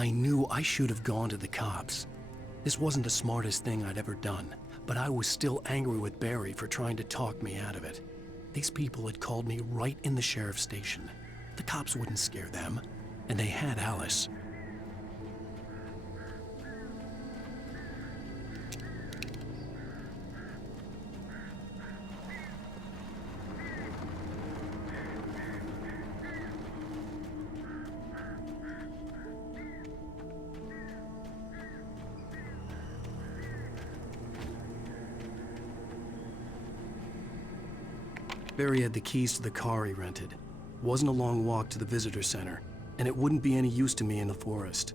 I knew I should have gone to the cops. This wasn't the smartest thing I'd ever done, but I was still angry with Barry for trying to talk me out of it. These people had called me right in the sheriff's station. The cops wouldn't scare them, and they had Alice. Barry had the keys to the car he rented. It wasn't a long walk to the visitor center, and it wouldn't be any use to me in the forest.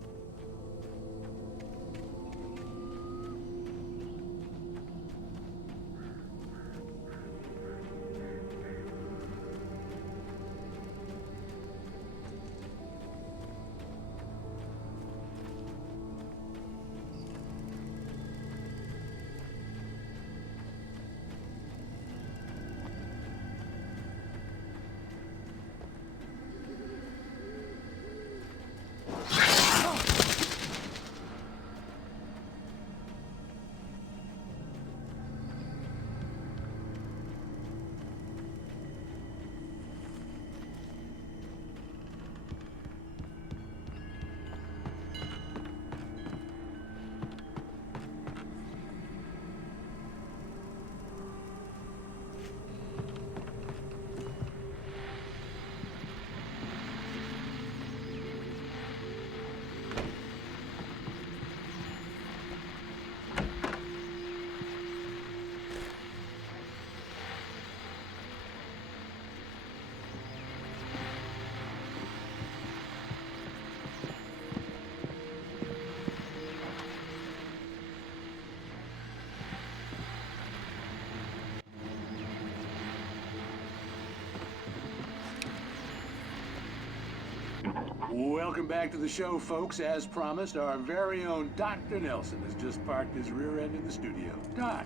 Welcome back to the show, folks. As promised, our very own Dr. Nelson has just parked his rear end in the studio. Doc,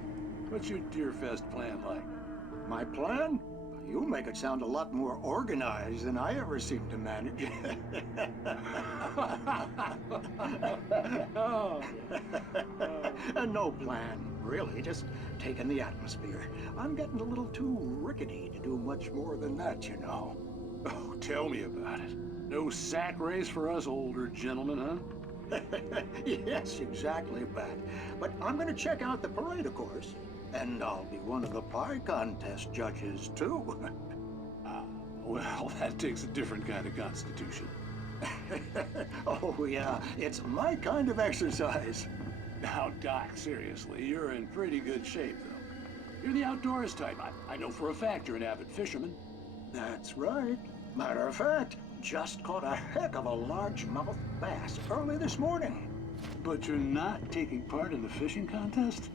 what's your Deerfest plan like? My plan? You make it sound a lot more organized than I ever seem to manage. No plan, really, just taking the atmosphere. I'm getting a little too rickety to do much more than that, you know. Oh, tell me about it. No sack race for us older gentlemen, huh? Yes, exactly, Pat. But I'm gonna check out the parade, of course. And I'll be one of the pie contest judges, too. Well, that takes a different kind of constitution. Oh, yeah, it's my kind of exercise. Now, Doc, seriously, you're in pretty good shape, though. You're the outdoors type. I know for a fact you're an avid fisherman. That's right. Matter of fact, just caught a heck of a largemouth bass early this morning. But you're not taking part in the fishing contest?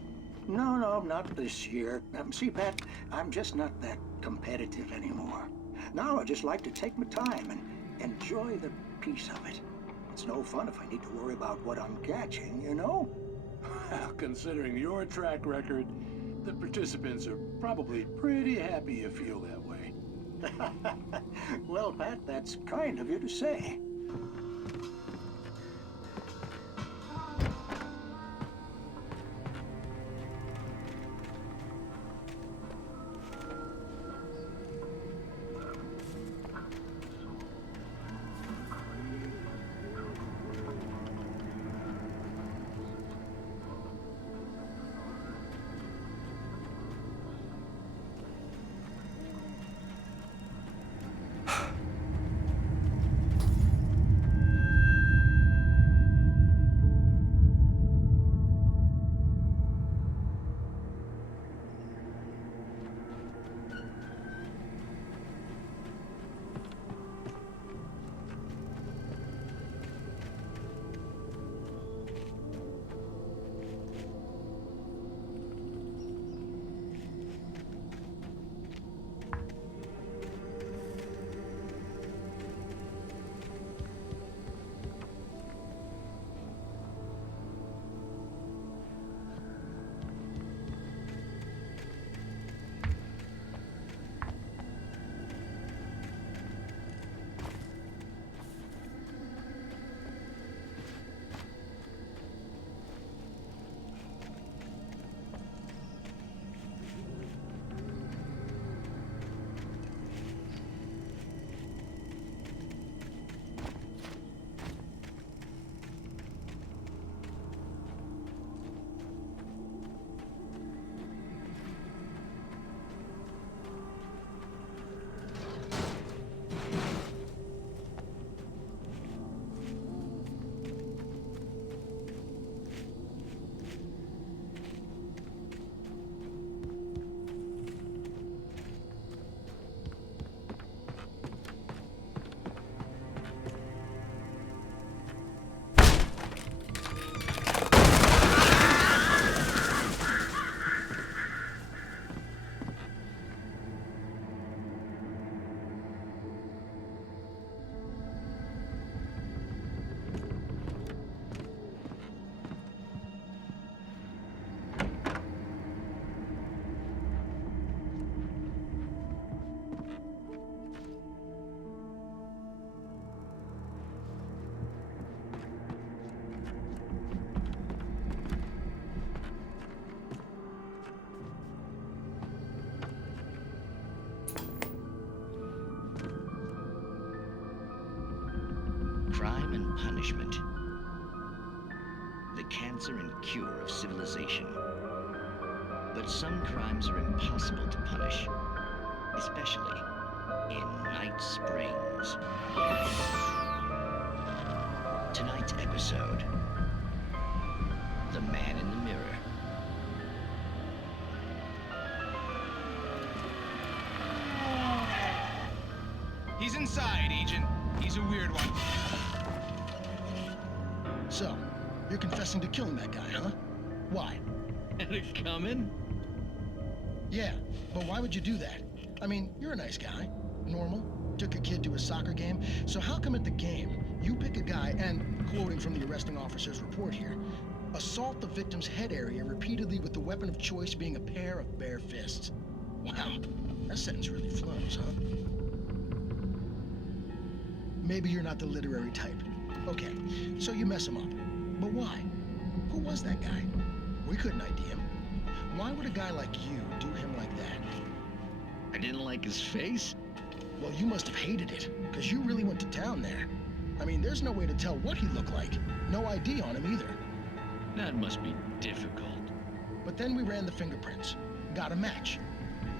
No, not this year. See, Pat, I'm just not that competitive anymore. Now I just like to take my time and enjoy the peace of it. It's no fun if I need to worry about what I'm catching, you know? Well, considering your track record, the participants are probably pretty happy you feel that way. Well, Pat, that's kind of you to say. punishment. The cancer and cure of civilization. But some crimes are impossible to punish, especially in Night Springs. Tonight's episode, The Man in the Mirror. He's inside, Agent. He's a weird one. So, you're confessing to killing that guy, huh? Why? Had it coming? Yeah, but why would you do that? I mean, you're a nice guy. Normal. Took a kid to a soccer game. So how come at the game, you pick a guy and, quoting from the arresting officer's report here, assault the victim's head area repeatedly with the weapon of choice being a pair of bare fists? Wow, that sentence really flows, huh? Maybe you're not the literary type. Okay, so you mess him up. But why? Who was that guy? We couldn't ID him. Why would a guy like you do him like that? I didn't like his face? Well, you must have hated it, because you really went to town there. I mean, there's no way to tell what he looked like. No ID on him either. That must be difficult. But then we ran the fingerprints. Got a match.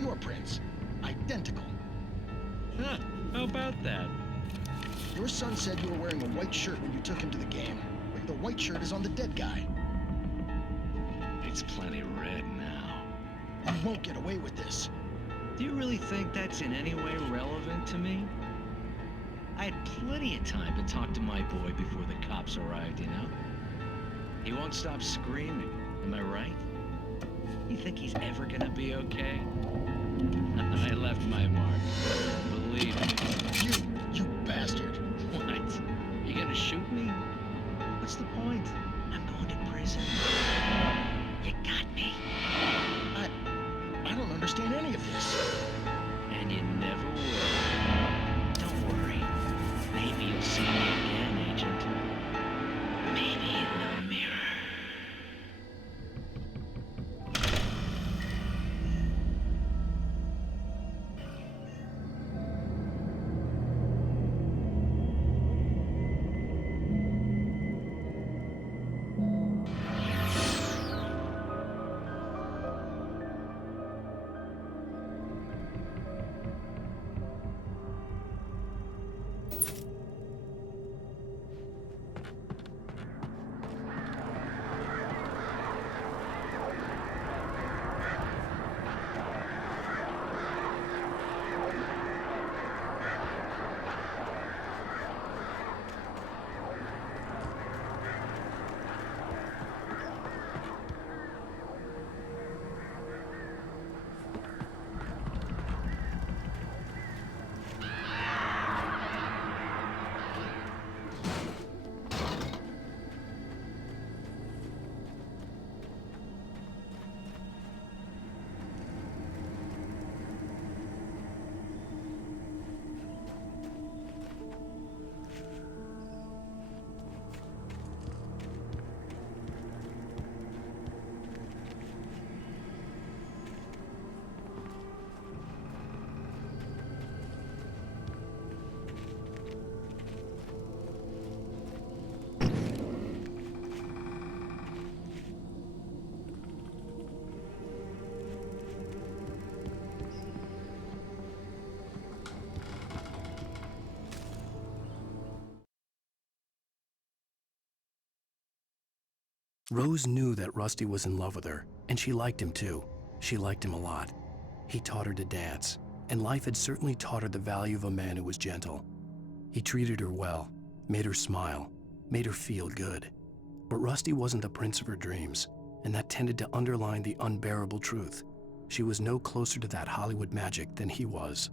Your prints. Identical. Huh, how about that? Your son said you were wearing a white shirt when you took him to the game. The white shirt is on the dead guy. It's plenty red now. You won't get away with this. Do you really think that's in any way relevant to me? I had plenty of time to talk to my boy before the cops arrived, you know? He won't stop screaming, am I right? You think he's ever gonna be okay? I left my mark. Believe me. You bastard. What? You gonna shoot me? What's the point? I'm going to prison. You got me. I don't understand any of this. And you never will. Don't worry. Maybe you'll see me again, Agent. Maybe in the mirror. Rose knew that Rusty was in love with her, and she liked him too. She liked him a lot. He taught her to dance, and life had certainly taught her the value of a man who was gentle. He treated her well, made her smile, made her feel good. But Rusty wasn't the prince of her dreams, and that tended to underline the unbearable truth. She was no closer to that Hollywood magic than he was.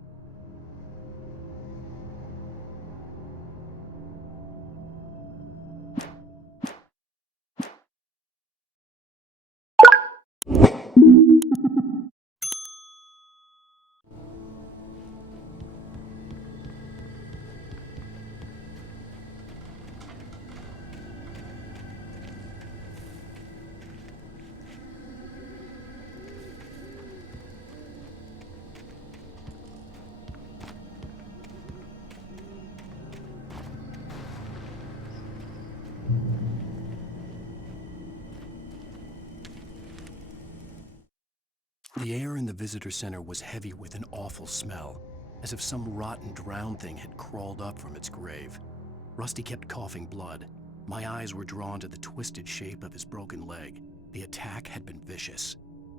The air in the visitor center was heavy with an awful smell, as if some rotten drowned thing had crawled up from its grave. Rusty kept coughing blood. My eyes were drawn to the twisted shape of his broken leg. The attack had been vicious.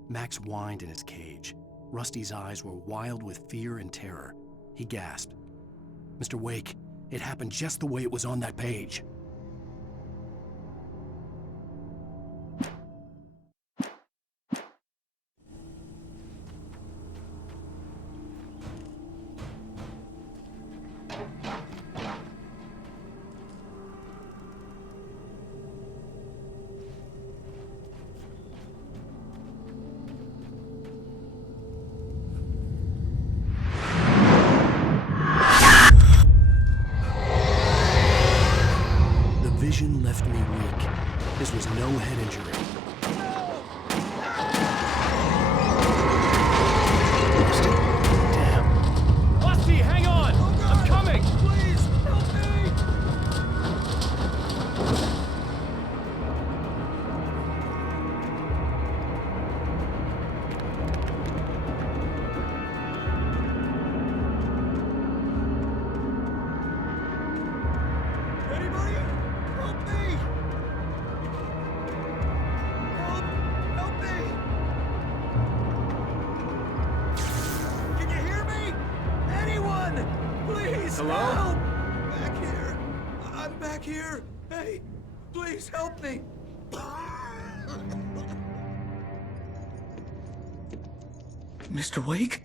Max whined in his cage. Rusty's eyes were wild with fear and terror. He gasped. "Mr. Wake, it happened just the way it was on that page." Vision left me weak. This was no head injury. Rusty? Damn. Rusty, hang on! I'm coming! Please, help me! Anybody? Help me! Help me! Can you hear me? Anyone? Please Hello? help! Back here. I'm back here. Hey, please help me. Mr. Wake?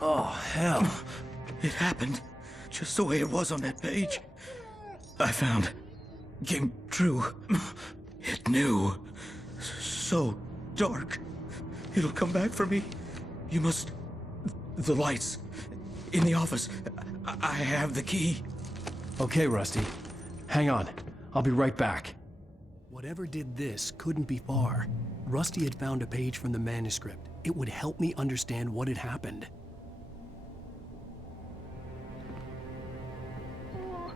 Oh, hell. It happened just the way it was on that page. I found. Came true. It knew. So dark. It'll come back for me. You must. The lights. In the office. I have the key. Okay, Rusty. Hang on. I'll be right back. Whatever did this couldn't be far. Rusty had found a page from the manuscript. It would help me understand what had happened.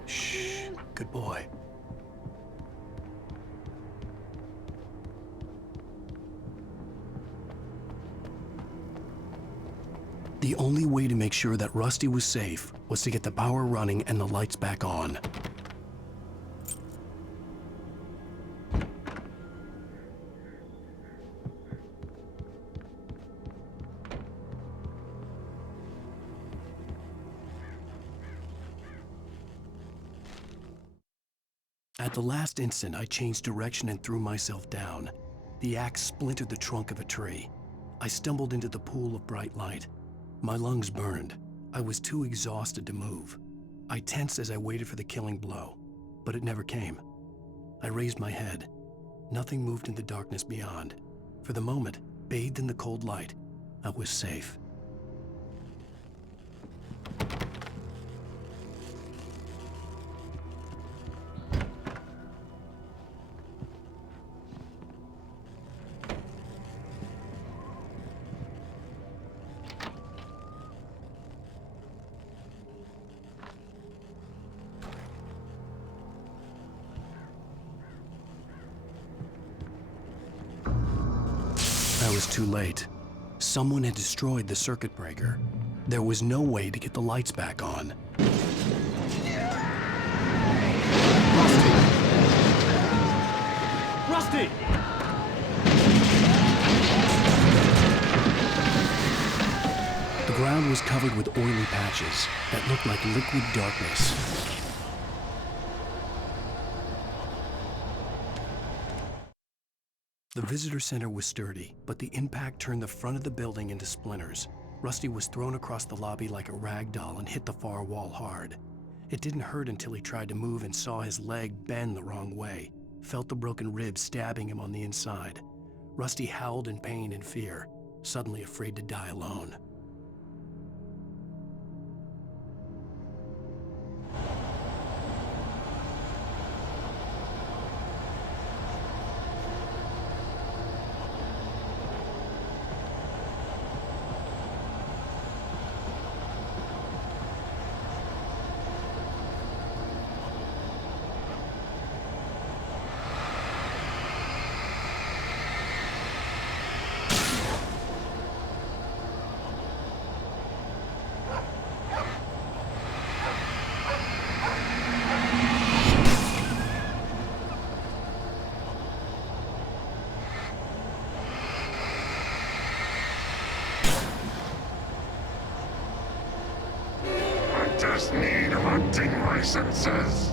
Shh. Good boy. The only way to make sure that Rusty was safe was to get the power running and the lights back on. At the last instant, I changed direction and threw myself down. The axe splintered the trunk of a tree. I stumbled into the pool of bright light. My lungs burned. I was too exhausted to move. I tensed as I waited for the killing blow, but it never came. I raised my head. Nothing moved in the darkness beyond. For the moment, bathed in the cold light, I was safe. I was too late. Someone had destroyed the circuit breaker. There was no way to get the lights back on. Rusty! The ground was covered with oily patches that looked like liquid darkness. The visitor center was sturdy, but the impact turned the front of the building into splinters. Rusty was thrown across the lobby like a rag doll and hit the far wall hard. It didn't hurt until he tried to move and saw his leg bend the wrong way, felt the broken ribs stabbing him on the inside. Rusty howled in pain and fear, suddenly afraid to die alone. just need hunting licenses.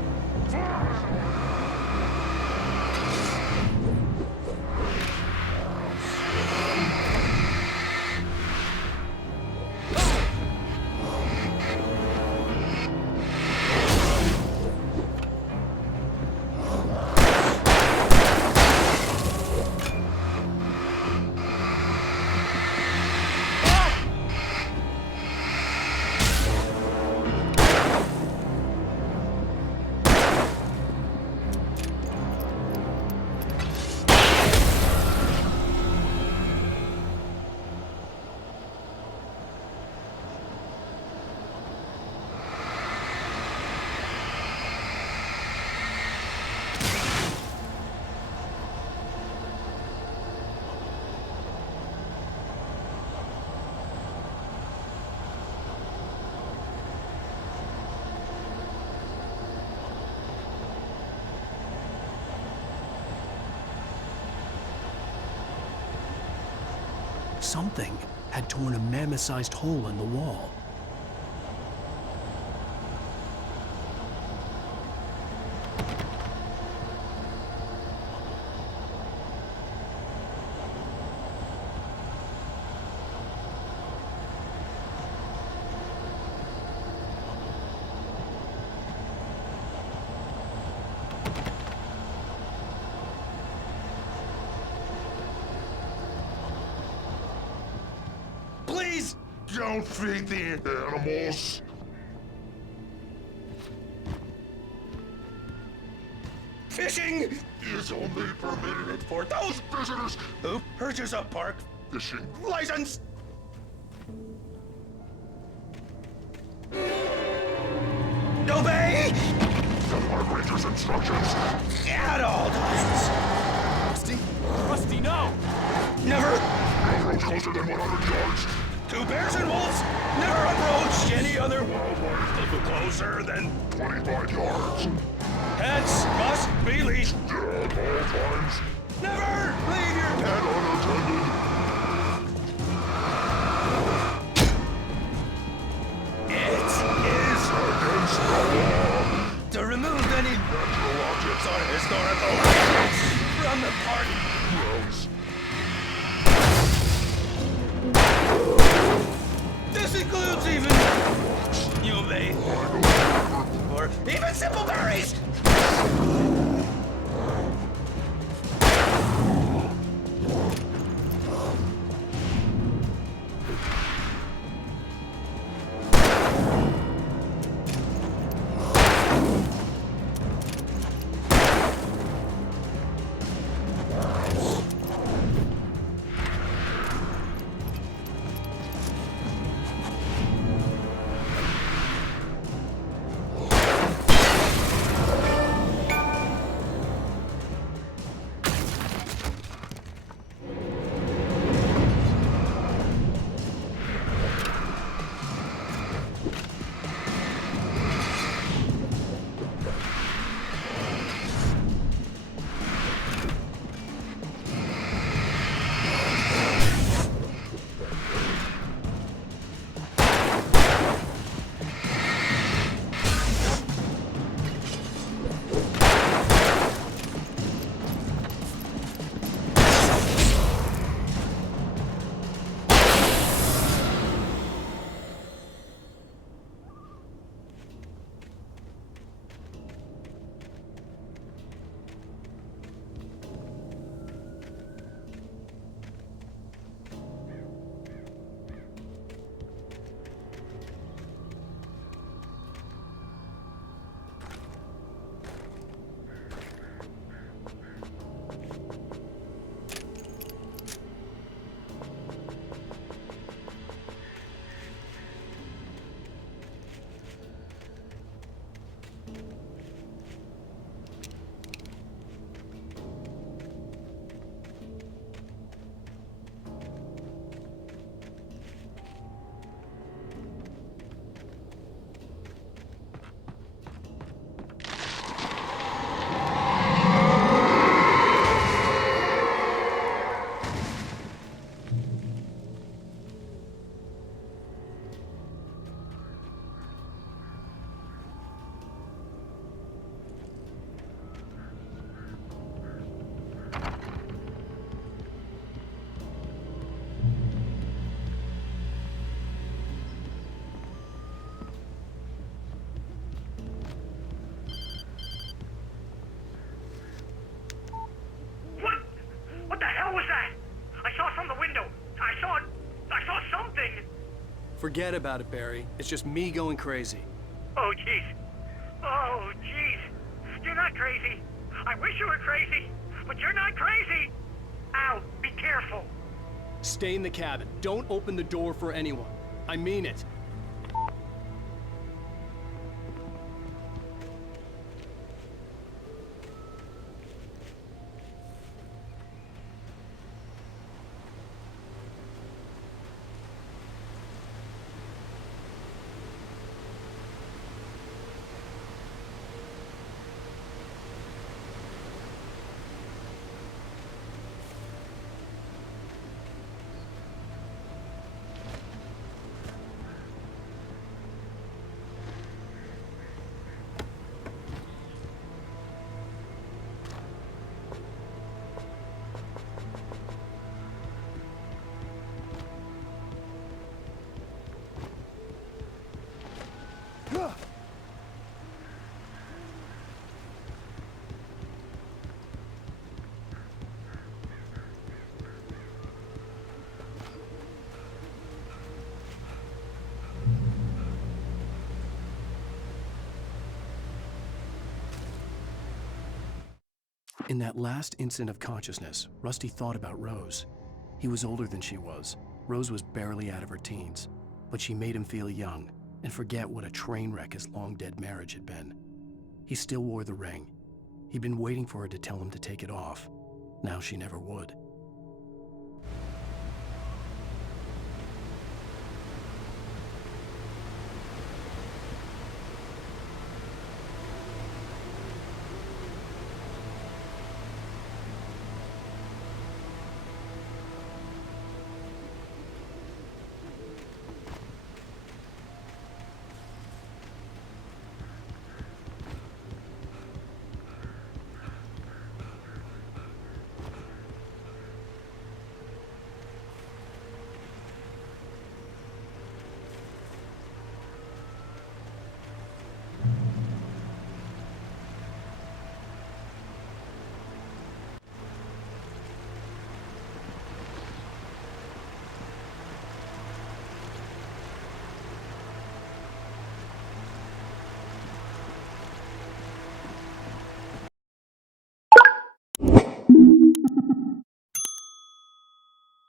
Something had torn a mammoth-sized hole in the wall. Please don't feed the animals. Fishing is only permitted for those visitors who purchase a park fishing license. Obey The park ranger's instructions. at all times. Rusty? Rusty, no! Never Approach closer than 100 yards. to bears and wolves. Never approach any other wildlife closer than 25 yards. pets must be leashed. At all times. Never leave your pet. And unattended. It is Against the law. to remove any Natural objects or historical items from the park. grounds. This includes even you may or even simple berries. Forget about it, Barry. It's just me going crazy. Oh, jeez. Oh, jeez. You're not crazy. I wish you were crazy, but you're not crazy. Ow, be careful. Stay in the cabin. Don't open the door for anyone. I mean it. In that last instant of consciousness, Rusty thought about Rose. He was older than she was. Rose was barely out of her teens, but she made him feel young and forget what a train wreck his long-dead marriage had been. He still wore the ring. He'd been waiting for her to tell him to take it off. Now she never would.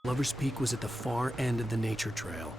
Lover's Peak was at the far end of the nature trail.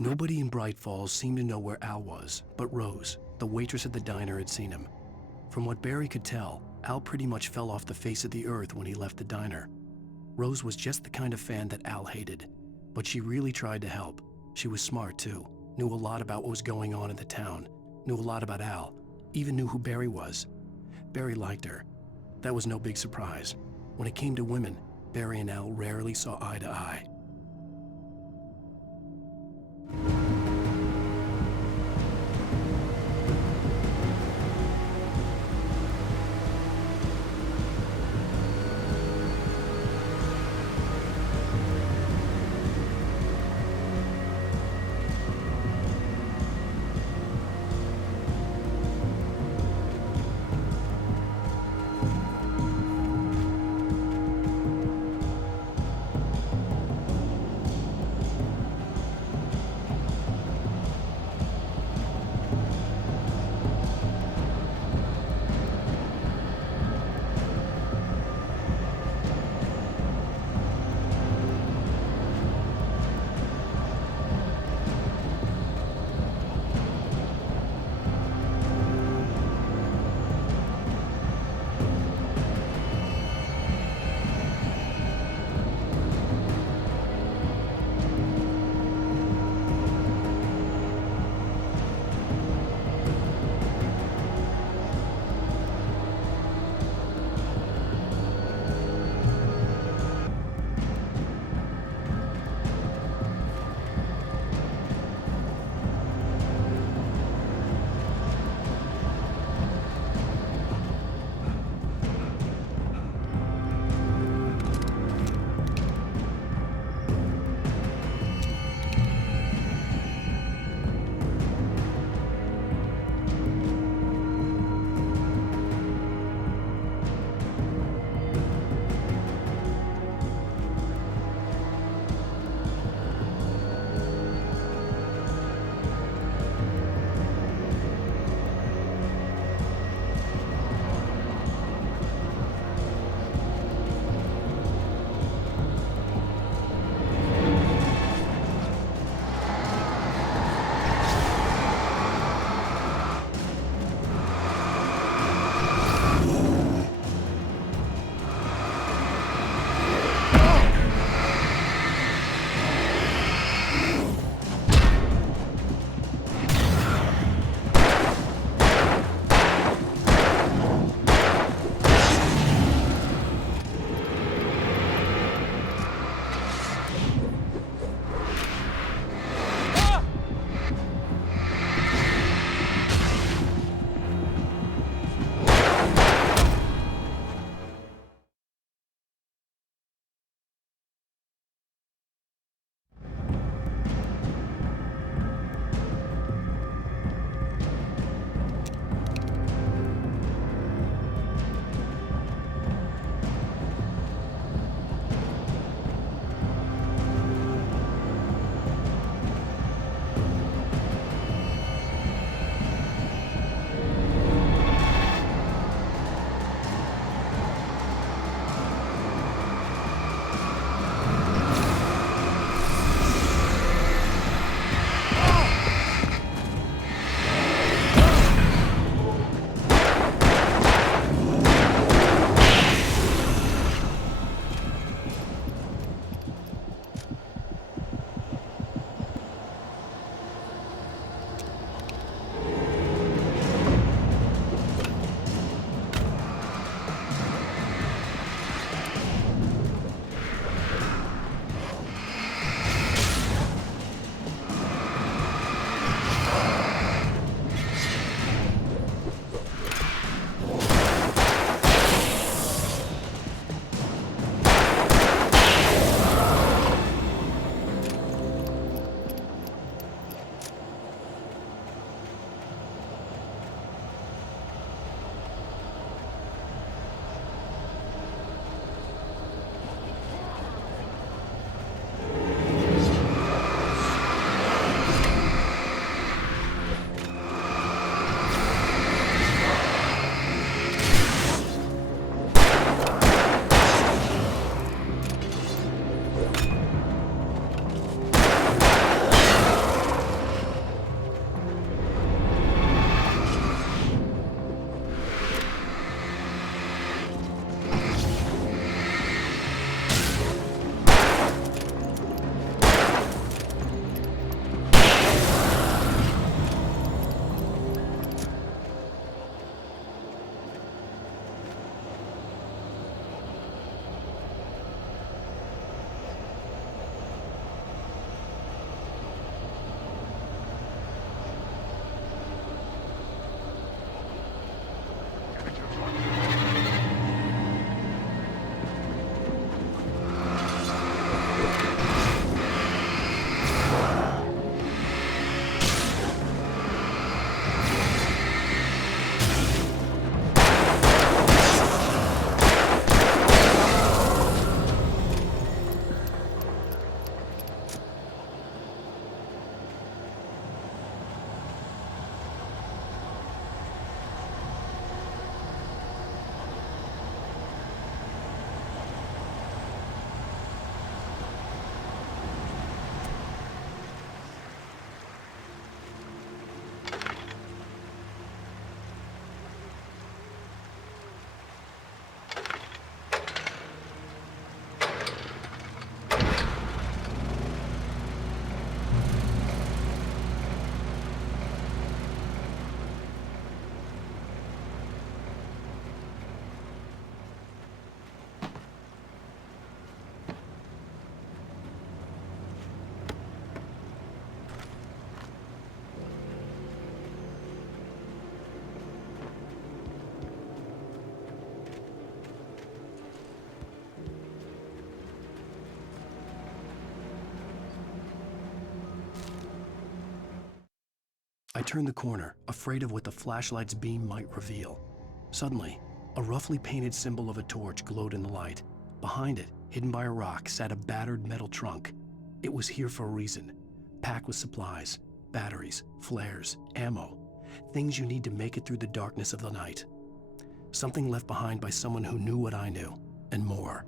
Nobody in Bright Falls seemed to know where Al was, but Rose, the waitress at the diner, had seen him. From what Barry could tell, Al pretty much fell off the face of the earth when he left the diner. Rose was just the kind of fan that Al hated, but she really tried to help. She was smart too, knew a lot about what was going on in the town, knew a lot about Al, even knew who Barry was. Barry liked her. That was no big surprise. When it came to women, Barry and Al rarely saw eye to eye. turned the corner, afraid of what the flashlight's beam might reveal. Suddenly, a roughly painted symbol of a torch glowed in the light. Behind it, hidden by a rock, sat a battered metal trunk. It was here for a reason, packed with supplies, batteries, flares, ammo, things you need to make it through the darkness of the night. Something left behind by someone who knew what I knew, and more.